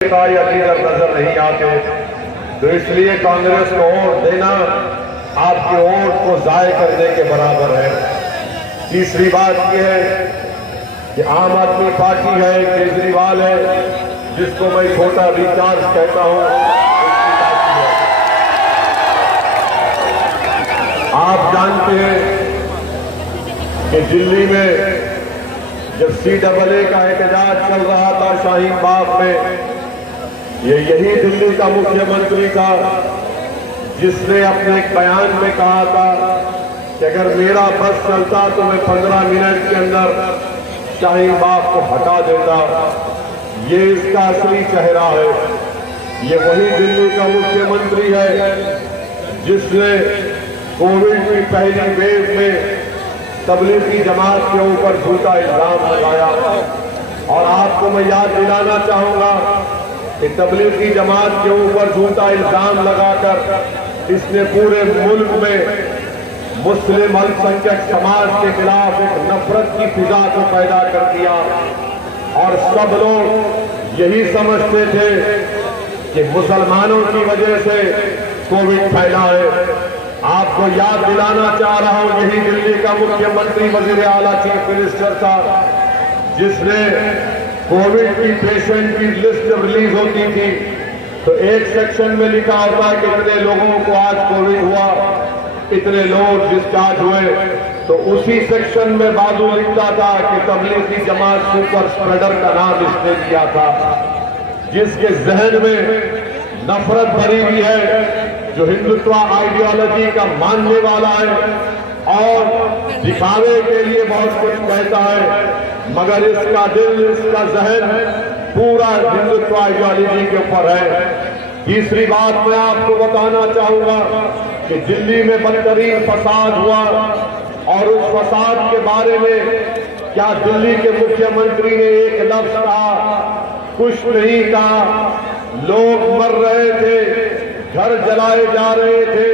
या लीडर नजर नहीं आते, तो इसलिए कांग्रेस को वोट देना आपके वोट को जाय करने के बराबर है। तीसरी बात यह है कि आम आदमी पार्टी है, केजरीवाल है, जिसको मैं छोटा रिचार्ज कहता हूं, आप जानते हैं कि दिल्ली में जब CAA का एहतजाज चल रहा था शाहीन बाग में, यही दिल्ली का मुख्यमंत्री था जिसने अपने एक बयान में कहा था कि अगर मेरा बस चलता तो मैं 15 मिनट के अंदर शाहीन बाग को हटा देता। ये इसका असली चेहरा है। ये वही दिल्ली का मुख्यमंत्री है जिसने कोविड की पहली वेव में तबलीगी जमात के ऊपर झूठा इल्जाम लगाया। और आपको मैं याद दिलाना चाहूंगा कि तबलीगी जमात के ऊपर झूठा इल्जाम लगाकर इसने पूरे मुल्क में मुस्लिम अल्पसंख्यक समाज के खिलाफ एक नफरत की फिजा को पैदा कर दिया। और सब लोग यही समझते थे कि मुसलमानों की वजह से कोविड फैला है। आपको याद दिलाना चाह रहा हूं, यही दिल्ली का मुख्यमंत्री वजीर आला चीफ मिनिस्टर था जिसने कोविड की पेशेंट की लिस्ट जब रिलीज होती थी तो एक सेक्शन में लिखा होता कि इतने लोगों को आज कोविड हुआ, इतने लोग डिस्चार्ज हुए, तो उसी सेक्शन में बाजू लिखता था कि तबलीगी जमात सुपर स्प्रेडर का नाम इसने दिया था। जिसके जहन में नफरत भरी हुई है, जो हिंदुत्व आइडियोलॉजी का मानने वाला है और दिखावे के लिए बहुत कुछ कहता है, मगर इसका दिल, इसका जहन पूरा हिंदुत्व आइडियोलॉजी के ऊपर है। तीसरी बात मैं आपको बताना चाहूंगा कि दिल्ली में बदतरीन फसाद हुआ और उस फसाद के बारे में क्या दिल्ली के मुख्यमंत्री ने एक लफ्ज कहा? कुछ नहीं कहा। लोग मर रहे थे, घर जलाए जा रहे थे,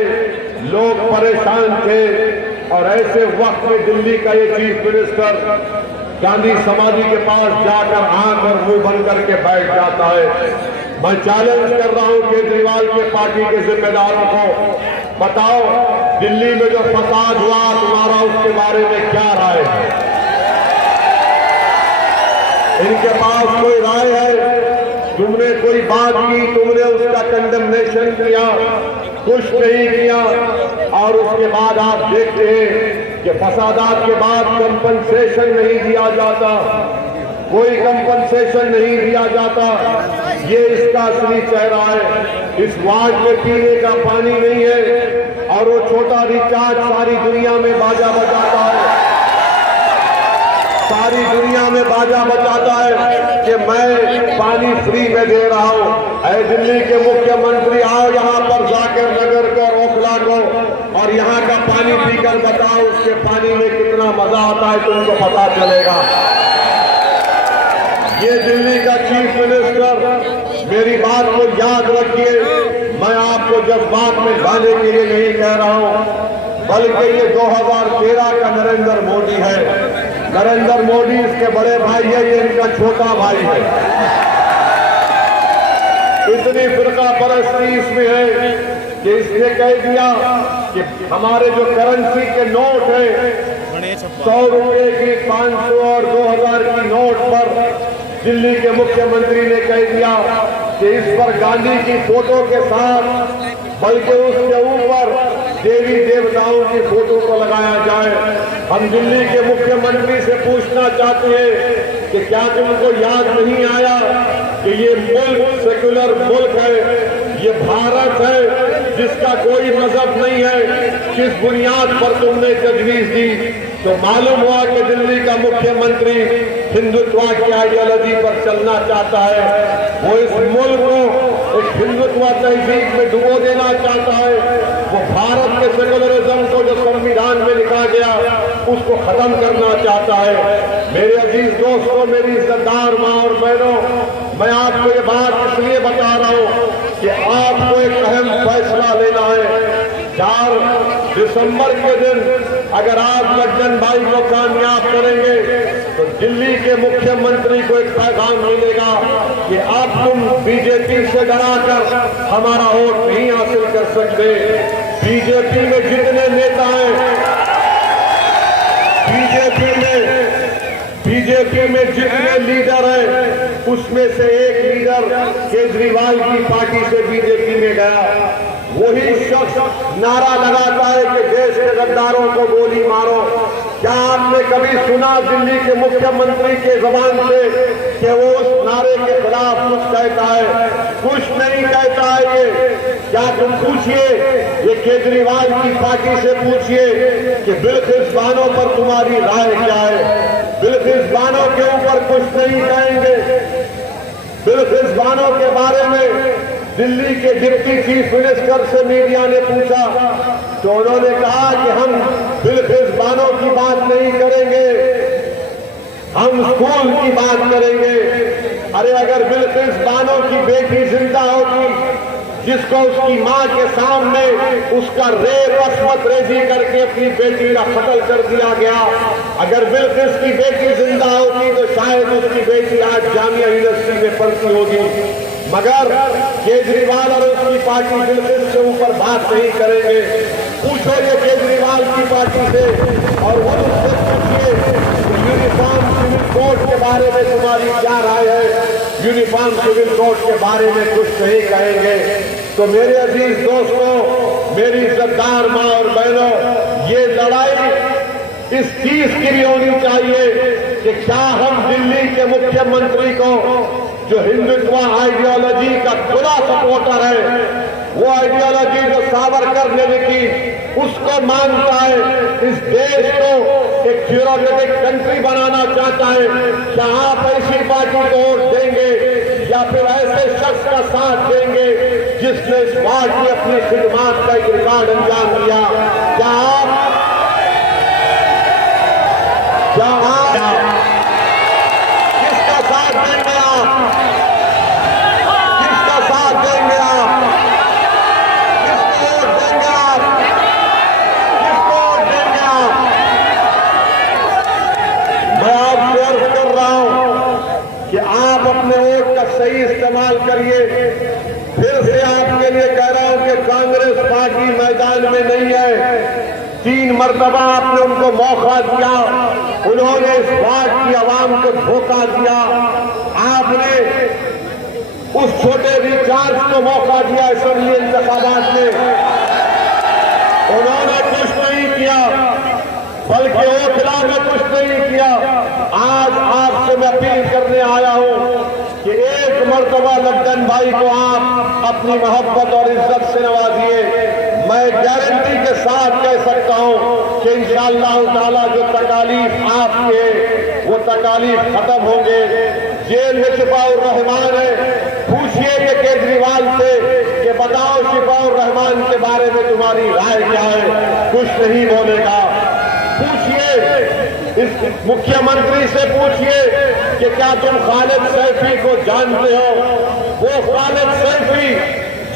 लोग परेशान थे, और ऐसे वक्त में दिल्ली का ये चीफ मिनिस्टर गांधी समाधि के पास जाकर आंख और मुंह बंद करके बैठ जाता है। मैं चैलेंज कर रहा हूं केजरीवाल के पार्टी के जिम्मेदारों को, बताओ दिल्ली में जो फसाद हुआ तुम्हारा उसके बारे में क्या राय है? इनके पास कोई राय है? तुमने कोई बात की, तुमने उसका कंडेमनेशन किया? कुछ नहीं किया। और उसके बाद आप देखते हैं कि फसादात के बाद कंपनसेशन नहीं दिया जाता, कोई कंपनसेशन नहीं दिया जाता। ये इसका असली चेहरा है। इस वार्ड में पीने का पानी नहीं है और वो छोटा रिचार्ज सारी दुनिया में बाजा बजाता है, सारी दुनिया में बाजा बजाता है कि मैं पानी फ्री में दे रहा हूं। ऐ दिल्ली के मुख्यमंत्री, आओ यहां पर जाकर नगर को, ओखला को, और यहां का पानी पीकर बताओ उसके पानी में कितना मजा आता है, तुमको पता चलेगा। ये दिल्ली का चीफ मिनिस्टर, मेरी बात को याद रखिए, मैं आपको जज्बात में लाने के लिए नहीं कह रहा हूं, बल्कि ये 2013 का नरेंद्र मोदी है। नरेंद्र मोदी इसके बड़े भाई है, ये इनका छोटा भाई है। इतनी फिरका परस्ती इसमें है कि इसने कह दिया कि हमारे जो करेंसी के नोट है, 100 रुपए की, 500 और 2000 की नोट पर दिल्ली के मुख्यमंत्री ने कह दिया कि इस पर गांधी की फोटो के साथ, बल्कि उसके ऊपर देवी देवताओं की फोटो को लगाया जाए। हम दिल्ली के मुख्यमंत्री से पूछना चाहते हैं कि क्या तुमको याद नहीं आया कि ये मुल्क सेक्युलर मुल्क है, ये भारत है जिसका कोई मजहब नहीं है, किस बुनियाद पर तुमने तजवीज दी? तो मालूम हुआ कि दिल्ली का मुख्यमंत्री हिंदुत्व की आइडियोलॉजी पर चलना चाहता है। वो इस मुल्क को एक हिंदुत्व तहजीब में डुबो देना चाहता है। वो भारत के सेकुलरिज्म को जो संविधान में लिखा गया उसको खत्म करना चाहता है। मेरे अजीज दोस्तों, मेरी इज्जतदार माँ और बहनों, मैं आपको ये बात इसलिए बता रहा हूँ कि आपको एक अहम फैसला लेना है। 4 दिसंबर के दिन अगर आप लड्डन भाई को कामयाब करेंगे तो दिल्ली के मुख्यमंत्री को एक पैगाम मिलेगा कि आप तुम बीजेपी से डराकर हमारा वोट नहीं हासिल कर सकते। बीजेपी में जितने नेता हैं, बीजेपी में जितने लीडर हैं, उसमें से एक लीडर केजरीवाल की पार्टी से बीजेपी में गया। वही शख्स नारा लगाता है कि देश के गद्दारों को गोली मारो। क्या आपने कभी सुना दिल्ली के मुख्यमंत्री के जबान से कि वो उस नारे के खिलाफ कुछ कहता है? कुछ नहीं कहता है ये। क्या तुम पूछिए, ये केजरीवाल की पार्टी से पूछिए कि बिल्किस बानो पर तुम्हारी राय क्या है। बिल्किस बानो के ऊपर कुछ नहीं कहेंगे। बिल्किस बानो के बारे में दिल्ली के डिप्टी चीफ मिनिस्टर से मीडिया ने पूछा तो उन्होंने कहा कि हम बिल्किस बानो की बात नहीं करेंगे, हम स्कूल की बात करेंगे। अरे अगर बिल्किस बानो की बेटी जिंदा होती, जिसको उसकी मां के सामने उसका रेप अस्मत रेजी करके अपनी बेटी का कत्ल कर दिया गया, अगर बिल्किस की बेटी जिंदा होती तो शायद उसकी बेटी आज जामिया यूनिवर्सिटी में पढ़ती होगी। मगर केजरीवाल और उसकी पार्टी बिल्किस के ऊपर बात नहीं करेंगे। पूछो ये केजरीवाल की पार्टी से और वो उससे पूछिए यूनिफॉर्म सिविल कोड के बारे में तुम्हारी क्या राय है। यूनिफॉर्म सिविल कोड के बारे में कुछ नहीं कहेंगे। तो मेरे अजीज दोस्तों, मेरी इज्जतदार माँ और बहनों, ये लड़ाई इस चीज की भी होनी चाहिए कि क्या हम दिल्ली के मुख्यमंत्री को, जो हिंदुत्व आइडियोलॉजी का खुला सपोर्टर है, वो आइडियोलॉजी जो सावरकर ने लिखी, उसको मानता है, इस देश को एक ब्यूरोक्रेटिक कंट्री बनाना चाहता है, क्या आप ऐसी पार्टी को वोट देंगे या फिर ऐसे शख्स का साथ देंगे जिसने इस बात की अपनी खिदमत का एक रिकॉर्ड अंजाम दिया? क्या आप किसका साथ देंगे? आप किसका साथ देंगे? आप किसको वोट देंगे? आप किसको वोट देंगे? आप मैं आपसे अर्ज कर रहा हूं कि आप अपने वोट का सही इस्तेमाल करिए। फिर से आपके लिए कह रहा हूं कि कांग्रेस पार्टी मैदान में नहीं है। 3 मरतबा आपने उनको मौका दिया, उन्होंने इस बात की आवाम को धोखा दिया। आपने उस छोटे रिचार्ज को मौका दिया असेंबली इंतखाबात में, उन्होंने कुछ नहीं किया, बल्कि ओखला में कुछ नहीं किया। आज आपसे मैं अपील करने आया हूं कि एक मरतबा लड्डन भाई को आप अपनी मोहब्बत और इज्जत से नवाजिए। मैं गारंटी के साथ कह सकता हूं कि इंशाअल्लाह ताला जो तकालीफ आपके, वो तकालीफ खत्म होंगे। जेल में शिफाउर रहमान है, पूछिए ये केजरीवाल से कि बताओ शिफाउर रहमान के बारे में तुम्हारी राय क्या है? कुछ नहीं बोलेगा। पूछिए इस मुख्यमंत्री से, पूछिए कि क्या तुम खालिद सैफी को जानते हो? वो खालिद सैफी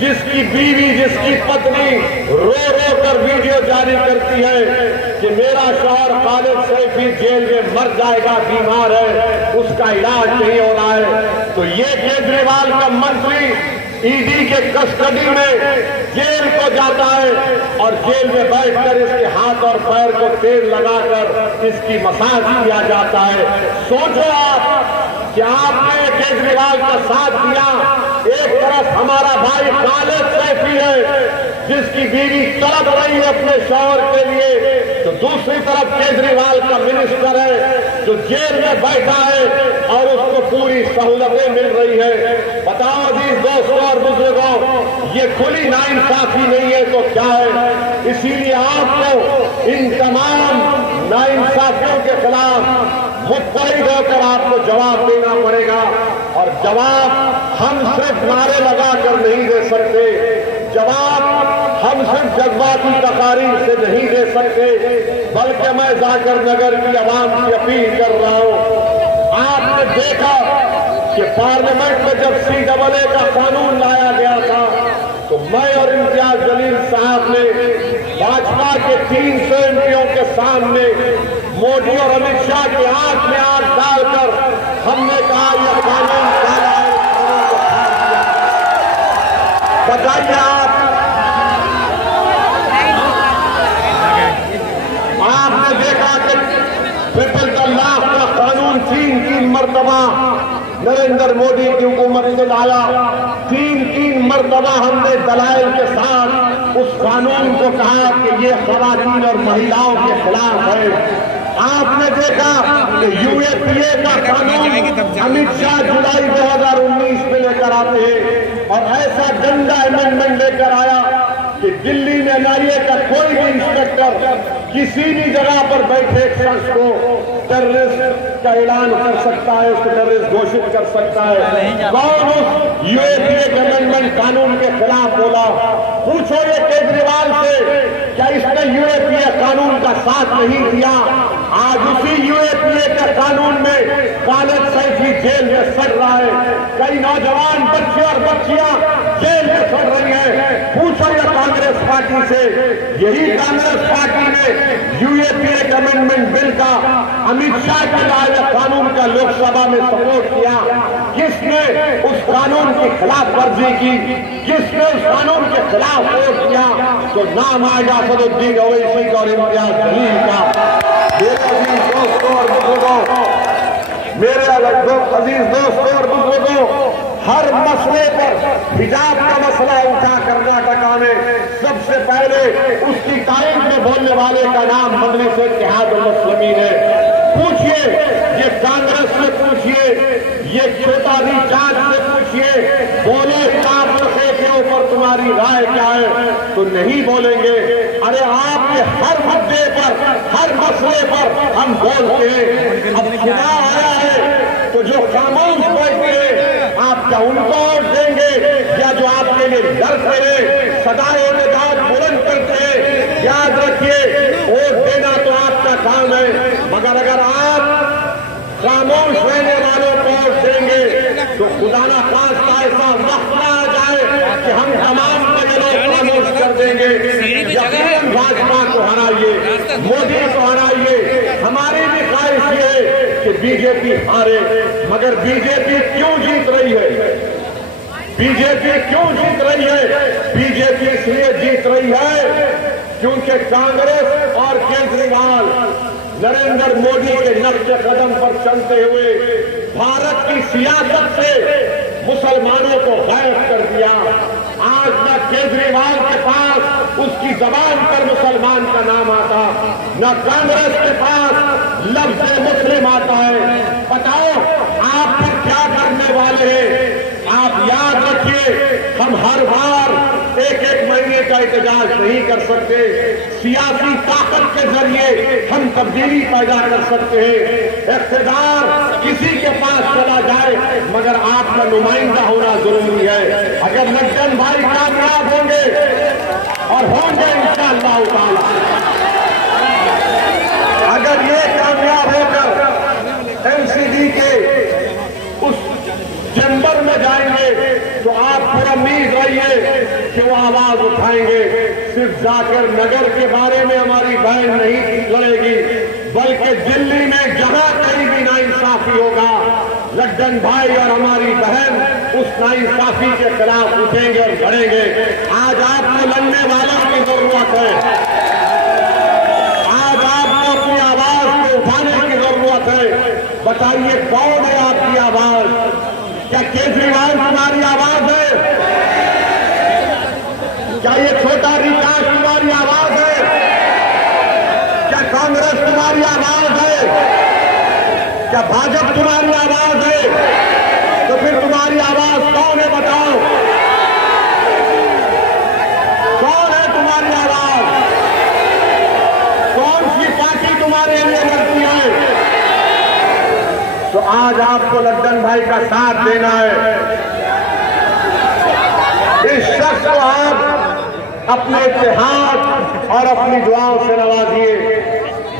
जिसकी बीवी, जिसकी पत्नी रो रो कर वीडियो जारी करती है कि मेरा शौहर खालिद सैफी जेल में मर जाएगा, बीमार है, उसका इलाज नहीं हो रहा है। तो ये केजरीवाल का मंत्री ईडी के कस्टडी में जेल को जाता है और जेल में बैठकर इसके हाथ और पैर को तेल लगाकर इसकी मसाज किया जाता है। सोचो आप कि आपने केजरीवाल का साथ दिया। एक तरफ हमारा भाई खालिद सैफी है जिसकी बीवी तड़प रही है अपने शौहर के लिए, तो दूसरी तरफ केजरीवाल का मिनिस्टर है जो जेल में बैठा है और उसको पूरी सहूलतें मिल रही है। बताओ अजीज दोस्तों और बुजुर्गों, ये खुली नाइंसाफी नहीं है तो क्या है? इसीलिए आपको इन तमाम नाइंसाफियों के खिलाफ मुत्तहिद होकर आपको जवाब देना पड़ेगा। और जवाब हम सिर्फ नारे लगाकर नहीं दे सकते, जवाब हम सिर्फ जज्बाती तकारीर से नहीं दे सकते, बल्कि मैं जाकर नगर की आवाम की अपील कर रहा हूं। आपने देखा कि पार्लियामेंट में जब CAA का कानून लाया गया था तो मैं और इम्तियाज जलील साहब ने भाजपा के 300 एमपीओं के सामने मोदी और अमित शाह की आंख में आंख डालकर हमने कहा यह कानून काला है। बताइए आपने देखा कि ट्रिपल तलाक का कानून 3 मरतबा नरेंद्र मोदी की हुकूमत ने लाया। 3 मरतबा हमने दलाइल के साथ उस कानून को कहा कि ये खवातीन और महिलाओं के खिलाफ है। आपने देखा कि यूएपीए का कानून अमित शाह जुलाई 2019 में लेकर आते हैं और ऐसा गंदा अमेंडमेंट लेकर आया कि दिल्ली में एनआईए का कोई भी इंस्पेक्टर किसी भी जगह पर बैठे शख्स को टेररिस्ट का ऐलान कर सकता है, उसको टेररिस्ट घोषित कर सकता है। कौन उस यूएपीए के अमेंडमेंट कानून के खिलाफ बोला? पूछो ये केजरीवाल से, क्या इसने यूएपीए कानून का साथ नहीं दिया? आज उसी यूएपीए के कानून में खालिद सैफी जेल में सड़ रहा है, कई नौजवान बच्चे और बच्चियां जेल में सड़ रही हैं। पूछो ये कांग्रेस पार्टी से, यही कांग्रेस पार्टी ने यूएपीए के अमेंडमेंट बिल का अमित शाह के लाए कानून का लोकसभा में सपोर्ट किया। किसने उस कानून की खिलाफ वर्जी की? किसने उस कानून के खिलाफ वोट किया? तो नाम आएगा असदुद्दीन ओवैसी का और इम्तियाज जलील का। मेरे अजीज दोस्तों और बुजुर्गों, मेरे अजीज दोस्तों और बुजुर्गों, हर मसले पर हिजाब का मसला उठा कर्नाटका में सबसे पहले उसकी तारीख में बोलने वाले का नाम मजलिस इत्तेहादुल मुस्लिमीन है। पूछिए, ये कांग्रेस से पूछिए, ये छोटा रिचार्ज से पूछिए, बोले 4 मसले के ऊपर तुम्हारी राय क्या है? तो नहीं बोलेंगे। अरे आपके हर मुद्दे पर, हर मसले पर हम बोलते हैं। अब चुनाव आया है तो जो खामोश बैठे आप क्या उनको वोट देंगे या जो आपके लिए डरते हैं, सदाएं एहतजाज बुलंद करते हैं? याद रखिए, वोट देना तो आपका काम है, मगर अगर आप खामोश रहने वालों को वोट देंगे तो खुदा ना खास्ता ऐसा वक्त आ जाए कि हम तमाम लोग खामोश कर देंगे। यकीनन भाजपा को हराइए, मोदी को हराइए। हमारी भी ख्वाहिश ये है कि बीजेपी हारे, मगर बीजेपी क्यों जीत रही है? बीजेपी क्यों जीत रही है? बीजेपी इसलिए जीत रही है क्योंकि कांग्रेस और केजरीवाल नरेंद्र मोदी के नक्शे कदम पर चलते हुए भारत की सियासत से मुसलमानों को गायब कर दिया। आज न केजरीवाल के पास उसकी जबान पर मुसलमान का नाम आता, न कांग्रेस के पास लफ्ज़ मुस्लिम आता है। बताओ आप फिर क्या करने वाले हैं? आप याद रखिए, हम हर बार 1-1 महीने का एहतजाज नहीं कर सकते। सियासी ताकत के जरिए हम तब्दीली पैदा कर सकते हैं। इख्तियार किसी के पास चला जाए, मगर आपका नुमाइंदा होना जरूरी है। अगर लज्जन भाई कामयाब होंगे और होंगे इंशाअल्लाह ताला, अगर ये कामयाब होकर एमसीडी के उस चैम्बर में जाएंगे तो आप पूरा उम्मीद रहिए कि वो आवाज उठाएंगे। सिर्फ जाकर नगर के बारे में हमारी बहन नहीं लड़ेगी, बल्कि दिल्ली में जहां कहीं भी नाइंसाफी होगा, लड्डन भाई और हमारी बहन उस नाइंसाफी के खिलाफ उठेंगे और लड़ेंगे। आज आपको लड़ने वालों की जरूरत है। आज आपको अपनी आवाज को उठाने की जरूरत है। बताइए कौन है आपकी आवाज? क्या केजरीवाल तुम्हारी आवाज है? क्या ये छोटा रिचार्ज तुम्हारी आवाज है? क्या कांग्रेस तुम्हारी आवाज है? क्या भाजपा तुम्हारी आवाज है? तो फिर तुम्हारी आवाज कौन है? बताओ कौन है तुम्हारी आवाज? कौन सी पार्टी तुम्हारे लिए लड़ती है? तो आज आपको लड्डन भाई का साथ देना है। इस शख्स को आप अपने इत्तेहाद और अपनी दुआओं से नवाजिए।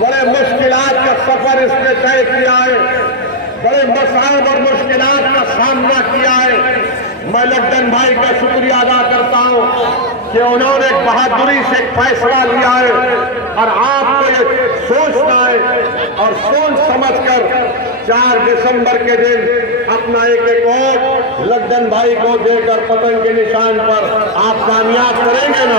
बड़े मुश्किलात का सफर इसने तय किया है, बड़े मसाइब और मुश्किलात का सामना किया है। मैं लड्डन भाई का शुक्रिया अदा करता हूं कि उन्होंने बहादुरी से फैसला लिया है और आपको ये सोचना है और सोच समझकर 4 दिसंबर के दिन अपना एक वोट लड्डन भाई को देकर पतंग के निशान पर आप कामयाब करेंगे।